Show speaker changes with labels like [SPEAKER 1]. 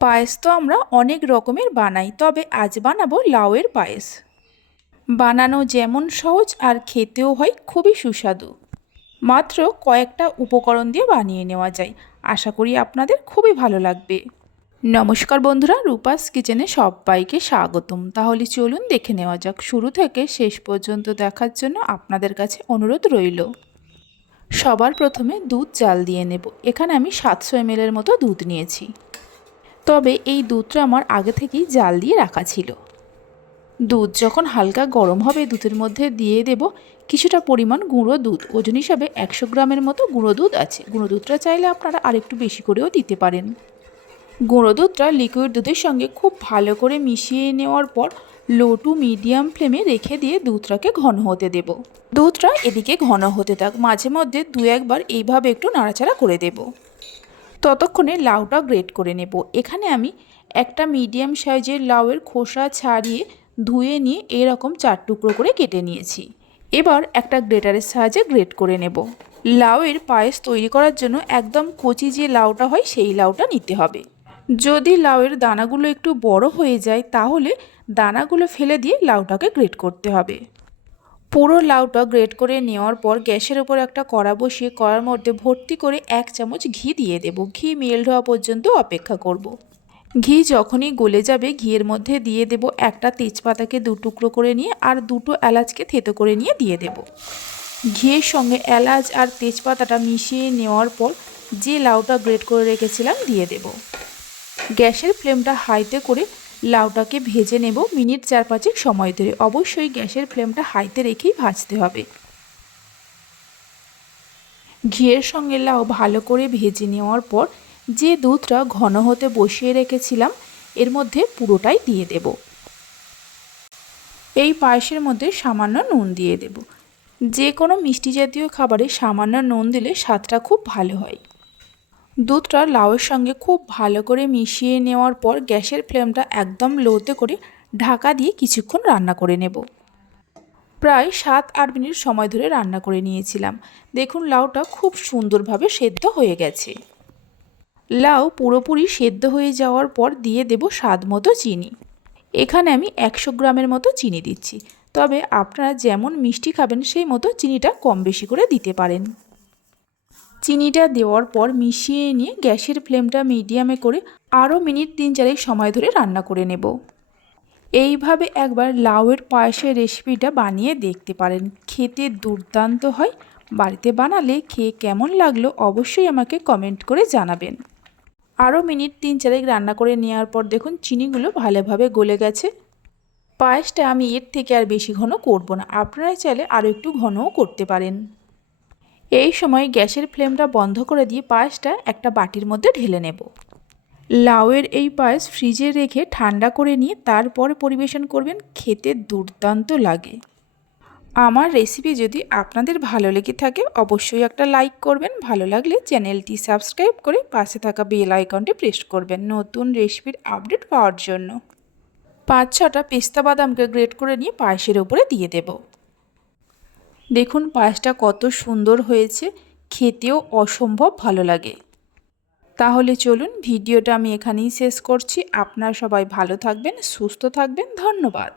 [SPEAKER 1] পায়েস তো আমরা অনেক রকমের বানাই, তবে আজ বানাবো লাউয়ের পায়েস। বানানো যেমন সহজ আর খেতেও হয় খুবই সুস্বাদু। মাত্র কয়েকটা উপকরণ দিয়ে বানিয়ে নেওয়া যায়। আশা করি আপনাদের খুবই ভালো লাগবে। নমস্কার বন্ধুরা, রূপাস কিচেনে সবাইকে স্বাগতম। তাহলে চলুন দেখে নেওয়া যাক। শুরু থেকে শেষ পর্যন্ত দেখার জন্য আপনাদের কাছে অনুরোধ রইল। সবার প্রথমে দুধ জাল দিয়ে নেব। এখানে আমি সাতশো এমএলের মতো দুধ নিয়েছি। তবে এই দুধটা আমার আগে থেকেই জাল দিয়ে রাখা ছিল। দুধ যখন হালকা গরম হবে, দুধের মধ্যে দিয়ে দেব কিছুটা পরিমাণ গুঁড়ো দুধ। ওজন হিসাবে একশো গ্রামের মতো গুঁড়ো দুধ আছে। গুঁড়ো দুধটা চাইলে আপনারা আরেকটু বেশি করেও দিতে পারেন। গুঁড়ো দুধটা লিকুইড দুধের সঙ্গে খুব ভালো করে মিশিয়ে নেওয়ার পর লো টু মিডিয়াম ফ্লেমে রেখে দিয়ে দুধটাকে ঘন হতে দেব। দুধটা এদিকে ঘন হতে থাক, মাঝে মধ্যে দু একবার এইভাবে একটু নাড়াচাড়া করে দেব। ততক্ষণে লাউটা গ্রেট করে নেব। এখানে আমি একটা মিডিয়াম সাইজের লাউয়ের খোসা ছাড়িয়ে ধুয়ে নিয়ে এরকম চার টুকরো করে কেটে নিয়েছি। এবার একটা গ্রেটারের সাহায্যে গ্রেট করে নেব। লাউয়ের পায়েস তৈরি করার জন্য একদম কচি যে লাউটা হয় সেই লাউটা নিতে হবে। যদি লাউয়ের দানাগুলো একটু বড় হয়ে যায় তাহলে দানাগুলো ফেলে দিয়ে লাউটাকে গ্রেট করতে হবে। পুরো লাউটা গ্রেট করে নেওয়ার পর গ্যাসের ওপর একটা কড়া বসিয়ে কড়ার মধ্যে ভর্তি করে এক চামচ ঘি দিয়ে দেব। ঘি মেল্ট হওয়া পর্যন্ত অপেক্ষা করব। ঘি যখনই গলে যাবে, ঘিয়ের মধ্যে দিয়ে দেব একটা তেজপাতাকে দু টুকরো করে নিয়ে আর দুটো এলাচকে থেতো করে নিয়ে দিয়ে দেব। ঘিয়ের সঙ্গে এলাচ আর তেজপাতাটা মিশিয়ে নেওয়ার পর যে লাউটা গ্রেট করে রেখেছিলাম দিয়ে দেব। গ্যাসের ফ্লেমটা হাইতে করে লাউটাকে ভেজে নেব মিনিট চার পাঁচেক সময় ধরে। অবশ্যই গ্যাসের ফ্লেমটা হাইতে রেখেই ভাজতে হবে। ঘিয়ের সঙ্গে লাউ ভালো করে ভেজে নেওয়ার পর যে দুধটা ঘন হতে বসিয়ে রেখেছিলাম, এর মধ্যে পুরোটাই দিয়ে দেব। এই পায়েসের মধ্যে সামান্য নুন দিয়ে দেব। যে কোনো মিষ্টি জাতীয় খাবারে সামান্য নুন দিলে স্বাদটা খুব ভালো হয়। দুধটা লাউয়ের সঙ্গে খুব ভালো করে মিশিয়ে নেওয়ার পর গ্যাসের ফ্লেমটা একদম লোতে করে ঢাকা দিয়ে কিছুক্ষণ রান্না করে নেব। প্রায় সাত আট মিনিট সময় ধরে রান্না করে নিয়েছিলাম। দেখুন লাউটা খুব সুন্দরভাবে সেদ্ধ হয়ে গেছে। লাউ পুরোপুরি সেদ্ধ হয়ে যাওয়ার পর দিয়ে দেব স্বাদ মতো চিনি। এখানে আমি একশো গ্রামের মতো চিনি দিচ্ছি। তবে আপনারা যেমন মিষ্টি খাবেন সেই মতো চিনিটা কম বেশি করে দিতে পারেন। চিনিটা দেওয়ার পর মিশিয়ে নিয়ে গ্যাসের ফ্লেমটা মিডিয়ামে করে আরও মিনিট তিন চারেক সময় ধরে রান্না করে নেব। এইভাবে একবার লাউয়ের পায়েসের রেসিপিটা বানিয়ে দেখতে পারেন। খেতে দুর্দান্ত হয়। বাড়িতে বানালে খেয়ে কেমন লাগল অবশ্যই আমাকে কমেন্ট করে জানাবেন। আরও মিনিট তিন চারেক রান্না করে নেওয়ার পর দেখুন চিনিগুলো ভালোভাবে গলে গেছে। পায়েসটা আমি এর থেকে আর বেশি ঘন করব না। আপনারা চাইলে আরও একটু ঘনও করতে পারেন। এই সময় গ্যাসের ফ্লেমটা বন্ধ করে দিয়ে পায়েসটা একটা বাটির মধ্যে ঢেলে নেব। লাউয়ের এই পায়েস ফ্রিজে রেখে ঠান্ডা করে নিয়ে তারপরে পরিবেশন করবেন, খেতে দুর্দান্ত লাগে। আমার রেসিপি যদি আপনাদের ভালো লেগে থাকে, অবশ্যই একটা লাইক করবেন। ভালো লাগলে চ্যানেলটি সাবস্ক্রাইব করে পাশে থাকা বেল আইকনটি প্রেস করবেন নতুন রেসিপির আপডেট পাওয়ার জন্য। পাঁচ ছটা পেস্তা বাদামকে গ্রেট করে নিয়ে পায়েসের ওপরে দিয়ে দেব। দেখুন পায়েসটা কত সুন্দর হয়েছে, খেতেও অসম্ভব ভালো লাগে। তাহলে চলুন ভিডিওটা আমি এখানেই শেষ করছি। আপনারা সবাই ভালো থাকবেন, সুস্থ থাকবেন, ধন্যবাদ।